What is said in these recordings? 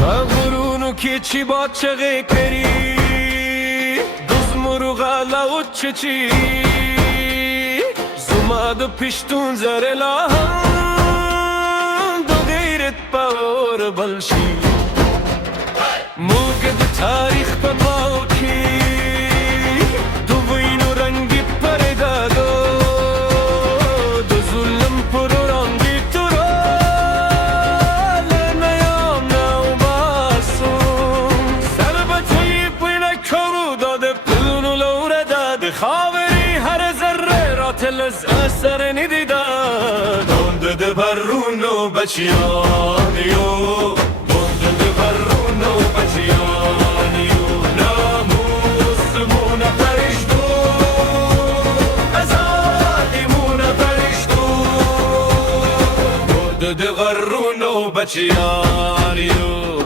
غرونو که چی با چغه کری دوز مرغا لاوت چی زماد پشتون زر لاهم دو غیرت باور بلشی موگد تاریخ پاکی دو وینو رنگی پردادو دو ظلم پر رنگی تو را لنیام نو باسون سربتی پینا کرو داده پلونو لوره داده خاوری هر ذره را تلز اثر ندیداد دونده ده برونو بچیانیو دغرونو بچیانیو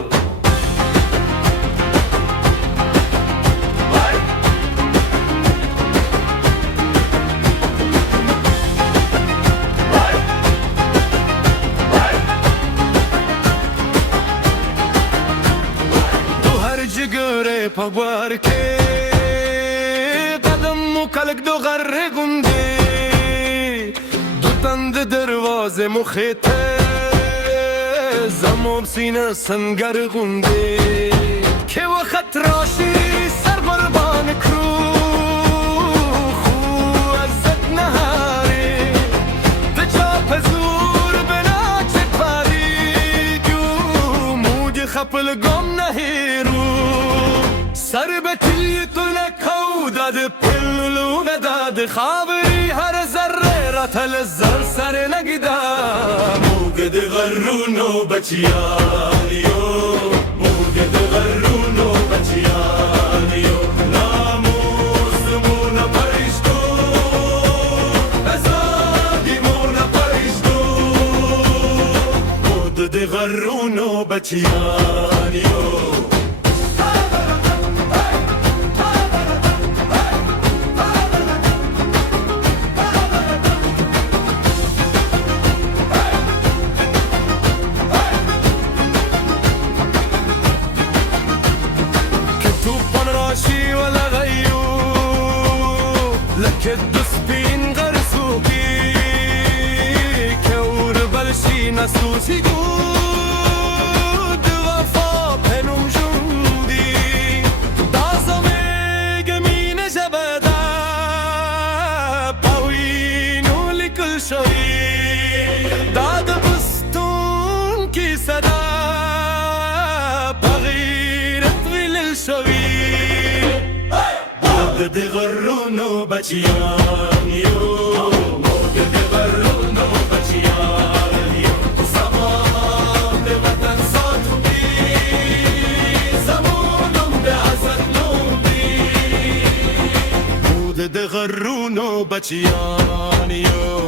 تو هر جگره پاگوار که قدم مکلک دو غره گنده دو تند دروازه مخیطه زمام سینه سنگر گونده که وقت راشی سر قربان کرو خو ازت نهاری به چاپ زور بنا چه پاری جو موج خپل گم نهیرو سر به تلی تو نکو داد پلو نداد خابری هر ذره را تل زر سر نگیدم موگد غرونو بچیانیو موگد غرونو بچیانیو ناموس مونا پریشتو ازادی مونا پریشتو موگد غرونو بچیانیو ولا غيو لك الدسبين غرسوكي كور بلشي نسوسي جود وفا بينهم جندي دازمي جمين جبدا باوينو لكل شيء داد بستون كي سدا بغيرت للشوي موگد غرونو بچیانیو موگد غرونو بچیانیو زمان ده وطن ساتو بی زمانم ده عزت نوبی موگد غرونو بچیانیو